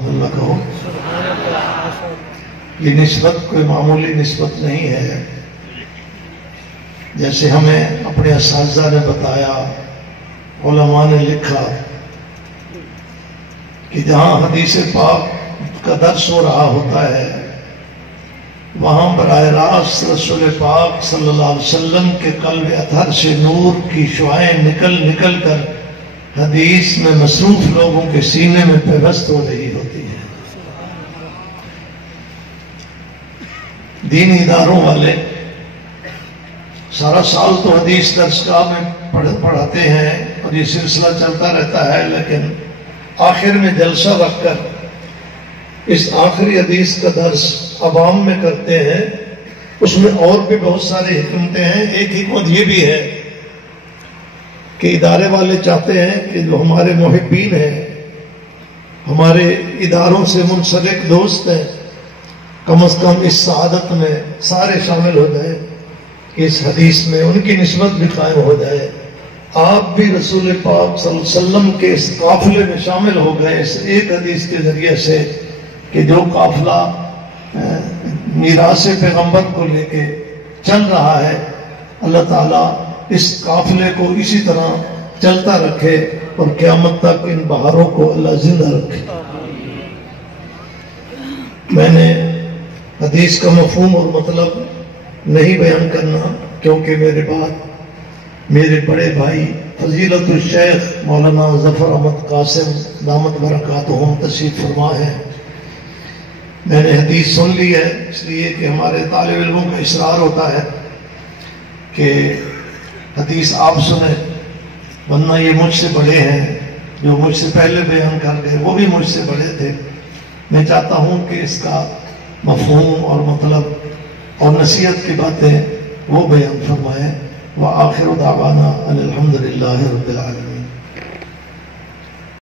اللہ کہو۔ یہ نسبت کوئی معمولی نسبت نہیں ہے، جیسے ہمیں اپنے اساتذہ نے بتایا، علماء نے لکھا کہ جہاں حدیث پاک کا درس ہو رہا ہوتا ہے وہاں براہ راست رسول پاک صلی اللہ علیہ وسلم کے قلب اطہر سے نور کی شعائیں نکل کر حدیث میں مصروف لوگوں کے سینے میں پیوست ہو رہی ہوتی ہیں۔ دینی اداروں والے سارا سال تو حدیث درسگاہ میں پڑھاتے ہیں اور یہ سلسلہ چلتا رہتا ہے، لیکن آخر میں جلسہ رکھ کر اس آخری حدیث کا درس عوام میں کرتے ہیں۔ اس میں اور بھی بہت ساری حکمتیں ہیں۔ ایک حکمت یہ بھی ہے کہ ادارے والے چاہتے ہیں کہ جو ہمارے محبین ہیں، ہمارے اداروں سے منسلک دوست ہیں، کم از کم اس سعادت میں سارے شامل ہو جائیں کہ اس حدیث میں ان کی نسبت بھی قائم ہو جائے۔ آپ بھی رسول پاک صلی اللہ علیہ وسلم کے اس قافلے میں شامل ہو گئے اس ایک حدیث کے ذریعے سے کہ جو قافلہ میراث پیغمبر کو لے کے چل رہا ہے، اللہ تعالیٰ اس قافلے کو اسی طرح چلتا رکھے اور قیامت تک ان بہاروں کو اللہ زندہ رکھے۔ میں نے حدیث کا مفہوم اور مطلب نہیں بیان کرنا، کیونکہ میرے بعد میرے بڑے بھائی فضیلت الشیخ مولانا ظفر احمد قاسم دامت برکاتہم تشریف فرما ہے۔ میں نے حدیث سن لی ہے، اس لیے کہ ہمارے طالب علموں کا اصرار ہوتا ہے کہ حدیث آپ سنیں، ورنہ یہ مجھ سے بڑے ہیں، جو مجھ سے پہلے بیان کر گئے وہ بھی مجھ سے بڑے تھے۔ میں چاہتا ہوں کہ اس کا مفہوم اور مطلب اور نصیحت کی باتیں وہ بیان فرمائیں۔ وآخر دعوانا ان الحمد للہ رب العالمین۔